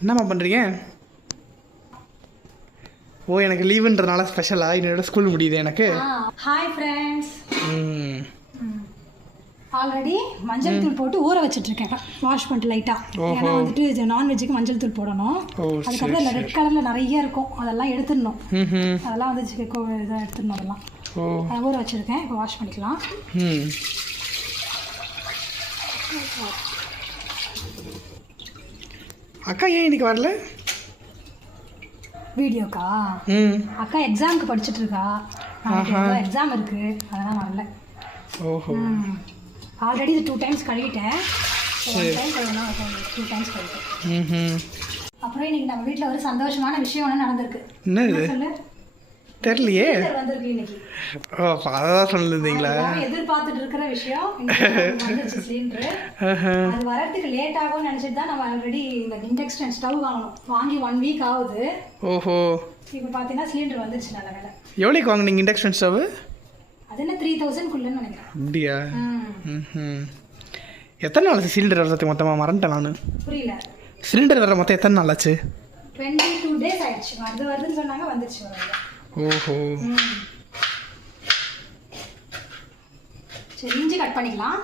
என்னம்மா பண்ணுறீங்க? ஓ, எனக்கு லீவுன்றதுனால ஸ்பெஷலாக என்னோட ஸ்கூல் முடியுது எனக்கு. Hi friends. ஆல்ரெடி மஞ்சள் தூள் போட்டு ஊற வச்சுட்ருக்கேன், வாஷ் பண்ணிட்டு லைட்டாக. ஏன்னா வந்துட்டு நான்வெஜ்ஜுக்கு மஞ்சள் தூள் போடணும். அதுக்கப்புறம் இந்த ரெட் கலரில் நிறைய இருக்கும், அதெல்லாம் எடுத்துடணும். அதெல்லாம் வந்து இதாக எடுத்துடணும், அதெல்லாம் அதை ஊற வச்சுருக்கேன். இப்போ வாஷ் பண்ணிக்கலாம். அக்கா ஏன் இன்னைக்கு வரல வீடியோக்கா? அக்கா எக்ஸாமுக்கு படிச்சுட்டு இருக்கா, எக்ஸாம் இருக்கு, அதெல்லாம் வரல. ஓஹோ. ஆல்ரெடி இது 2 டைம்ஸ் கழுவிட்டேன். 1 டைம் கழுவினா 2 டைம்ஸ் கழுவிட்டேன். அப்புறம் இன்னைக்கு நம்ம வீட்டில் ஒரு சந்தோஷமான விஷயம் ஒன்று நடந்திருக்கு. என்னது சொல்லு? தெரியலையே. வந்திருக்கு இன்னைக்கு. ஓ, அதான் சொல்லுறீங்களா? எதிர்பார்த்துட்டு இருக்கிற விஷயம் வந்துருச்சு, சிலிண்டர். அது வரதுக்கு லேட் ஆகும்னு நினைச்சிட்டு தான் நம்ம ஆல்ரெடி இந்த இண்டக்ஷன் ஸ்டவ் வாங்கி 1 வீக் ஆகுது. ஓஹோ. இப்போ பார்த்தீங்கன்னா சிலிண்டர் வந்துருச்சு. நல்ல வேலை. எவ்வளோக்கு வாங்கினீங்க இண்டக்ஷன் ஸ்டவ்? அது என்ன 3000 நினைக்கிறேன். அப்படியா? எத்தனை நாள் ஆச்சு சிலிண்டர் வரதுக்கு? மொத்தமாக மறந்துட்டேன் நான். புரியல. சிலிண்டர் வர மொத்தம் எத்தனை நாள் ஆச்சு? 22 days ஆயிடுச்சு. வருதுன்னு சொன்னாங்க, வந்துருச்சு. ஓஹோ. சரி, இஞ்சி கட் பண்ணிக்கலாம்.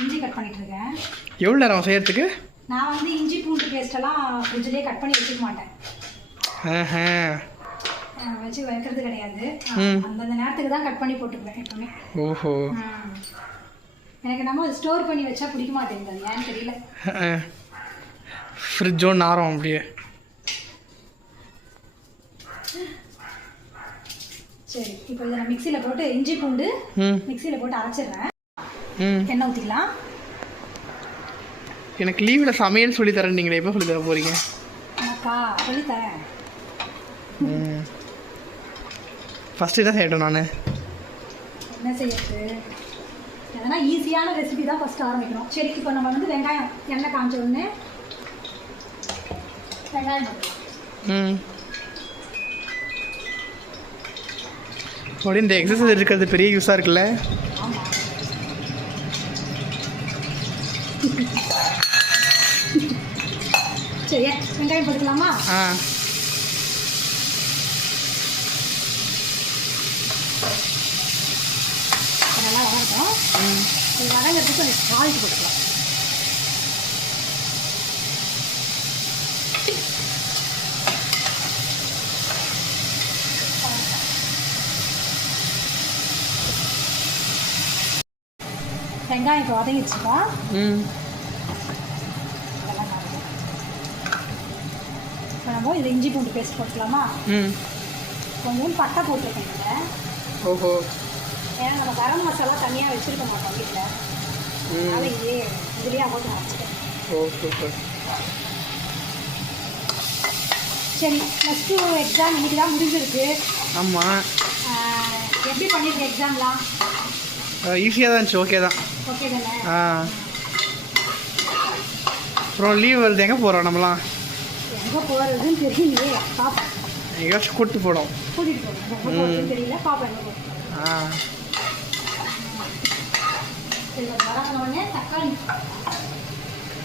இஞ்சி கட் பண்ணிட்டு இருக்கேன். எவ்வளோ நேரம் செய்யறதுக்கு? நான் வந்து இஞ்சி பூண்டு பேஸ்ட் எல்லாம் ஃப்ரிட்ஜ்லேயே கட் பண்ணி வச்சுக்க மாட்டேன். வச்சு வைக்கிறது கிடையாது. அந்தந்த நேரத்துக்கு தான் கட் பண்ணி போட்டுக்குவேன் எப்பவுமே. ஓஹோ. எனக்கு நம்ம ஸ்டோர் பண்ணி வச்சா பிடிக்க மாட்டேங்குது, ஏன்னு தெரியல. ஃப்ரிட்ஜோ நாரம் அப்படியே. சரி, இப்போ இதை நான் மிக்சியில் போட்டு இஞ்சி பூண்டு மிக்சியில் போட்டு அரைச்சிடுறேன். எண்ணெய் ஊற்றிக்கலாம். எனக்கு லீவில் சமையல் சொல்லி தரேன், நீங்களே எப்போ சொல்லி தர போகிறீங்க? அக்கா சொல்லித்தரேன். ஃபஸ்ட்டு என்ன செய்யட்டும்? நான் என்ன செய்யறது? எதனா ஈஸியான ரெசிபி தான் ஃபஸ்ட்டு ஆரம்பிக்கணும். சரி, இப்போ நம்ம வந்து வெங்காயம் எண்ணெய் காஞ்ச உடனே வெங்காயம் போட்டுக்கலாம். அப்படி இந்த எக்ஸசைஸ் இருக்கிறது பெரிய யூஸாக இருக்குல்ல? சரி, வெங்காயம் போட்டுக்கலாமா? நல்லா வதங்கட்டும். இது வதங்கிறதுக்கு கொஞ்சம் சால்ட் போட்டுக்கலாம். வெங்காயம் இப்போ வதங்கிடுச்சுப்பா. இப்போ நம்ம இது இஞ்சி பூண்டு பேஸ்ட் போட்டுக்கலாமா? கொஞ்சம் பட்டை போட்டுருக்கேன். ஓஹோ. ஏன்னா நம்ம கரம் மசாலா தனியாக வச்சுருக்க மாட்டோம் வீட்டில், அதனால் இதுலேயே போட்டு வச்சுட்டேன். ஓகே. சரி, +2 எக்ஸாம் இன்னைக்கு தான் முடிஞ்சிருக்கு. ஆமாம். எப்படி பண்ணியிருக்கேன் எக்ஸாம்லாம்? ஈஸியாக தான் இருந்துச்சு. ஓகே தான். ஓகே தானே? அப்புறம் லீவ் வருது, எங்கே போகிறோம் நம்மலாம்? எங்கே போகிறதுன்னு தெரியலையே. பாப்பா எங்கேயாச்சும் கூப்பிட்டு போகிறோம். கூட்டிகிட்டு போகிறோம், தெரியல. பாப்பா எங்கே போகிறோம்? சரி, வரவுடனே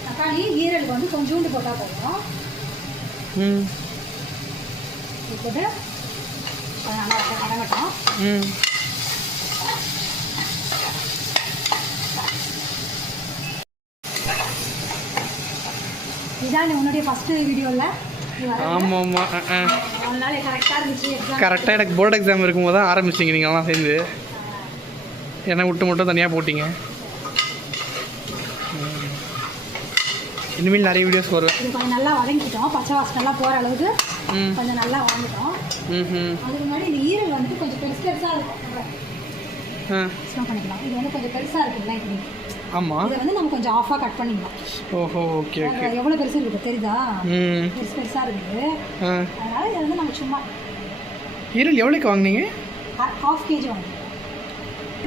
தக்காளி ஈரலுக்கு வந்து கொஞ்சோண்டு போட்டால் போதும். போட்டு நல்லா வதங்கட்டும். இதான் உன்னுடைய ஃபஸ்ட்டு வீடியோவில்? ஆமாம். அதனால கரெக்டாக இருந்துச்சு. கரெக்டாக எனக்கு போர்டு எக்ஸாம் இருக்கும்போது தான் ஆரம்பிச்சிங்க நீங்கள்லாம் சேர்ந்து. என்னை விட்டு மட்டும் தனியாக போட்டிங்க. இனிமேல் நிறைய வீடியோஸ் வருவேன். இது கொஞ்சம் நல்லா வதங்கிட்டோம், பச்சை வாசனை நல்லா போகிற அளவுக்கு கொஞ்சம் நல்லா வதங்கிட்டோம். அதுக்கு முன்னாடி இந்த ஈரல் வந்துட்டு கொஞ்சம் பெருசாக இருக்கும். பண்ணிக்கலாம். இது வந்து கொஞ்சம் பெருசாக இருக்குல்ல, இப்படி. ஆமாம். இதை வந்து நம்ம கொஞ்சம் ஆஃபாக கட் பண்ணிக்கலாம். ஓஹோ. ஓகே. எவ்வளோ பெருசு இருக்குது தெரியுதா? பெருசாக இருக்குது. அதனால் இதை வந்து நம்ம சும்மா ஈரல் எவ்வளோக்கு வாங்கினீங்க? 1/2 kg வாங்கினோம்.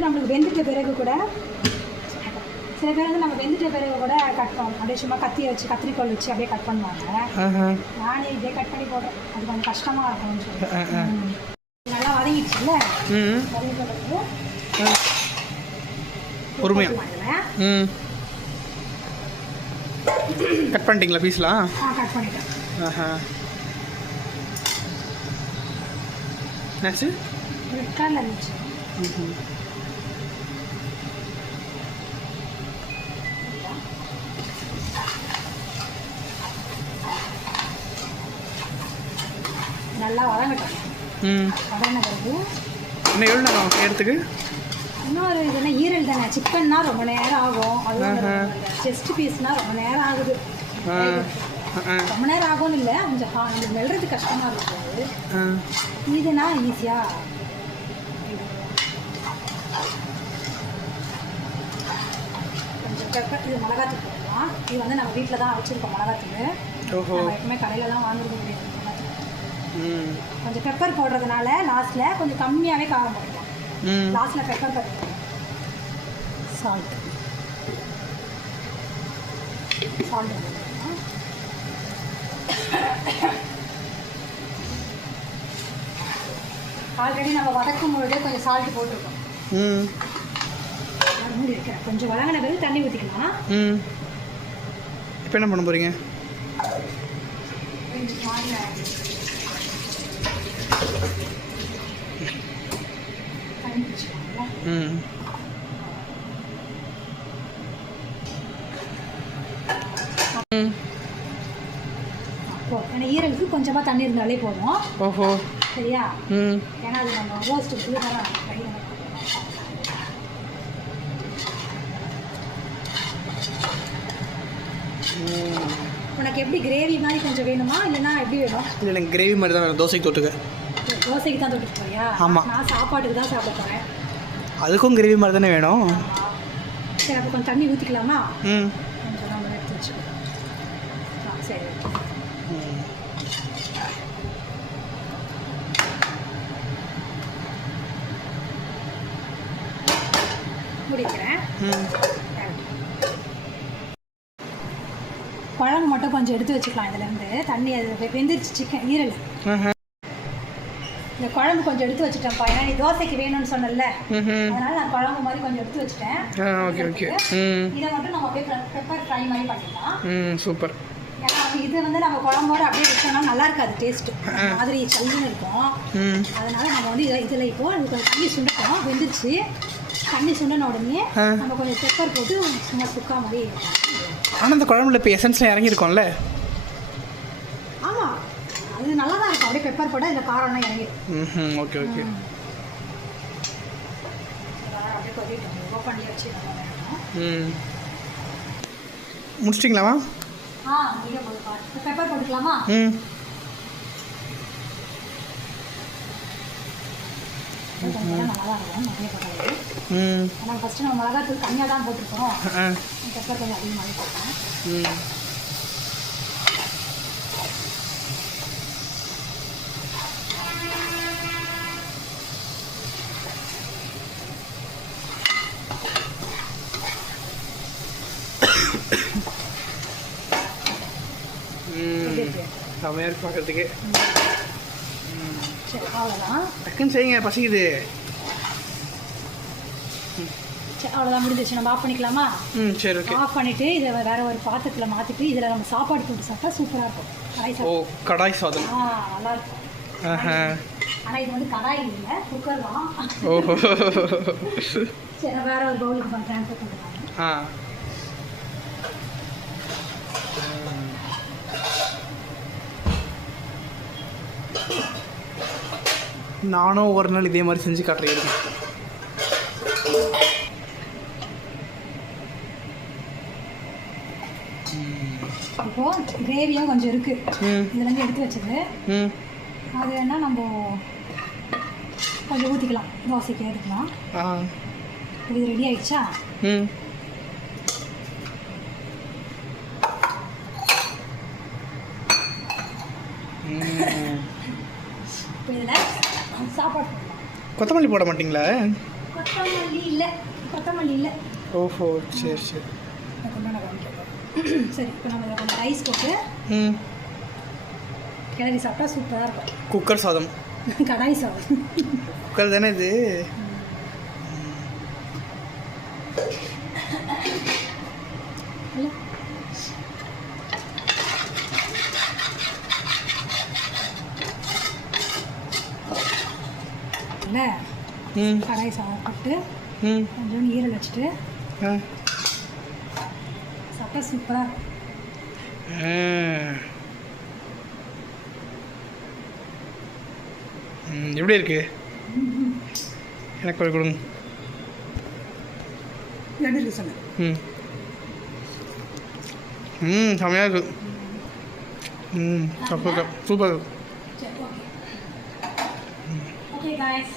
நம்மளுக்கு வெந்துட்ட பிறகு கூட சில பேர் வந்து நம்ம வெந்துட்ட பிறகு கூட கட் பண்ணுவோம். அப்படியே சும்மா கத்தியை வச்சு கத்திரிக்கோள் வச்சு அப்படியே கட் பண்ணுவாங்க. நானே இதே கட் பண்ணி போடுறேன், அது கொஞ்சம் கஷ்டமாக இருக்கும்னு சொல்லி. நல்லா வதங்கிடுச்சுல்ல, வதங்கிட்டு பொறுமையாக கட் பண்ணிட்டீங்களா பீஸ்லாம்? கட் பண்ணிட்டேன். ஆஹா. என்னாச்சு? ரெட் கலரில் இருந்துச்சு. நல்லா வதங்கட்டும். வதங்கின பிறகு இன்னும் எவ்வளோ நேரம் செய்யறதுக்கு? இன்னொரு இதுனா ஈரல் தானே, சிக்கன்னா ரொம்ப நேரம் ஆகும். அதுவும் செஸ்ட் பீஸ்னால் ரொம்ப நேரம் ஆகுது. ரொம்ப நேரம் ஆகும்னு இல்லை, கொஞ்சம் நம்ம மெல்றது கஷ்டமாக இருக்காது. இதுனா ஈஸியாக. கொஞ்சம் பெப்பர், இது மிளகாத்தூள் போடலாம். இது வந்து நம்ம வீட்டில் தான் வச்சுருக்கோம் மிளகாத்தூள். நம்ம எப்பவுமே கடையிலலாம் வாங்குறது முடியாது. கொஞ்சம் பெப்பர் போடுறதுனால லாஸ்ட்டில் கொஞ்சம் கம்மியாகவே காரம் போடலாம். லாஸ்ட்டில் பெப்பர் போட்டுக்கலாம். சால்ட் ஆல்ரெடி நம்ம வதக்கும் பொழுதே கொஞ்சம் சால்ட் போட்டுருக்கோம். மூடி வைக்கிறேன். கொஞ்சம் வதங்கின பிறகு தண்ணி ஊற்றிக்கலாம். இப்போ என்ன பண்ண போகிறீங்க? ஏன்னா ஈரலுக்கு கொஞ்சமாக தண்ணி இருந்தாலே போதும். ஓஹோ, சரியா? ஏன்னா அது நம்ம ரோஸ்ட்டு உனக்கு எப்படி கிரேவி மாதிரி கொஞ்சம் வேணுமா இல்லைன்னா எப்படி வேணும்? இல்லை எனக்கு கிரேவி மாதிரி தான் வேணும். தோசைக்கு தொட்டுக்க. தோசைக்கு தான் தொட்டுட்டு போறியா? ஆமாம், நான் சாப்பாட்டுக்கு தான் சாப்பிட போகிறேன். அதுக்கும் கிரேவி மாதிரி தானே வேணும். சரி, அப்போ கொஞ்சம் தண்ணி ஊற்றிக்கலாமா? கொஞ்சம் நம்ம எடுத்து வச்சுக்கோ. சரி, முடிக்கிறேன். குழம்பு மட்டும் கொஞ்சம் எடுத்து வச்சுக்கலாம். இதுலேருந்து தண்ணி அது வெந்துருச்சு. சிக்கன் ஈரல் இந்த குழம்பு கொஞ்சம் எடுத்து வச்சுட்டேன்ப்பா. ஏன்னா நீ தோசைக்கு வேணும்னு சொன்னல, அதனால நான் குழம்பு மாதிரி கொஞ்சம் எடுத்து வச்சுட்டேன். Okay okay. இதை மட்டும் நம்ம அப்படியே பெப்பர் ஃப்ரை மாதிரி பண்ணிக்கலாம். சூப்பர். ஏன்னா இது வந்து நம்ம குழம்போட அப்படியே வச்சோம்னா நல்லா இருக்காது, டேஸ்ட் மாதிரி சல்லுன்னு இருக்கும். அதனால நம்ம வந்து இதில் இப்போ கொஞ்சம் தண்ணி சுண்டட்டும். வெந்துருச்சு. தண்ணி சுண்டின உடனே நம்ம கொஞ்சம் பெப்பர் போட்டு சும்மா சுக்கா மாதிரி. ஆனால் இந்த குழம்புல இப்போ எசன்ஸ்லாம் இறங்கியிருக்கோம்ல? ஆமாம், அது நல்லா தான் இருக்கும். அப்படியே பெப்பர் போட்டால் இதில் காரம்லாம் இறங்கிடும். Okay okay. அப்படியே கொதிட்டு ஓப்பன் பண்ணி வச்சு முடிச்சிட்டிங்களாமா? பெப்பர் போட்டுக்கலாமா? நல்லா தான் இருக்கும். நிறைய போட்டாது. ஏன்னா ஃபஸ்ட்டு நம்ம மிளகாத்தூள் கம்மியாக தான் போட்டிருக்கோம். பெப்பர் கொஞ்சம் அதிகமாகவே போட்டேன். செம்மையாக இருக்கு பார்க்கறதுக்கு. சரி, அவ்வளோதான். டக்குன்னு செய்யுங்க, பசிக்குது. சரி, அவ்வளோதான், முடிஞ்சிச்சு. நம்ம ஆஃப் பண்ணிக்கலாமா? சரி ஓகே. ஆஃப் பண்ணிவிட்டு இதை வேற ஒரு பாத்திரத்தில் மாற்றிட்டு இதில் நம்ம சாப்பாடு போட்டு சாப்பிட்டா சூப்பராக இருக்கும். கடாய் சாதம். ஓ, கடாய் சாதம். நல்லாயிருக்கும். ஆனால் இது வந்து கடாய் இல்லை, குக்கர் தான். ஓஹோ. சரி, நான் வேற ஒரு பவுலுக்கு ட்ரான்ஸ்ஃபர் பண்ணுறேன். நானும் ஒரு நாள் இதே மாதிரி செஞ்சு காட்டுறேன். இப்போ கிரேவியும் கொஞ்சம் இருக்கு, இதுலேருந்து எடுத்து வச்சது. அது வேணா நம்ம கொஞ்சம் ஊற்றிக்கலாம், தோசைக்கு எடுக்கலாம். இது ரெடி ஆயிடுச்சா? இப்போ இதில் சாப்பாடு போடலாம். கொத்தமல்லி போட மாட்டிங்களா? கொத்தமல்லி இல்லை. ஓஹோ, சரி சரி. சரி, இப்போ நம்ம இதில் கொஞ்சம் ரைஸ் போட்டு கிளறி சாப்பிட்டா சூப்பராக இருக்கும். குக்கர் சாதம். கடாய் சாதம். குக்கர் தானே இது? இருக்குல்ல ம் கடாய் சாப்பிட்டு ம் கொஞ்சம் ஈரல் வச்சுட்டு ஆ சாப்பிட்டா சூப்பராக இருக்கும். எப்படி இருக்கு? எனக்கு ஒரு கொடுங்க. எப்படி இருக்கு சொல்லு. ம் செம்மையாக இருக்கு. Super super. சரி ஓகே ஓகே காய்ஸ்,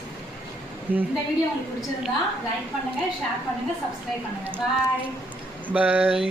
இந்த வீடியோ உங்களுக்கு பிடிச்சிருந்தா லைக் பண்ணுங்கள், ஷேர் பண்ணுங்கள், சப்ஸ்கிரைப் பண்ணுங்கள். பாய் பாய்.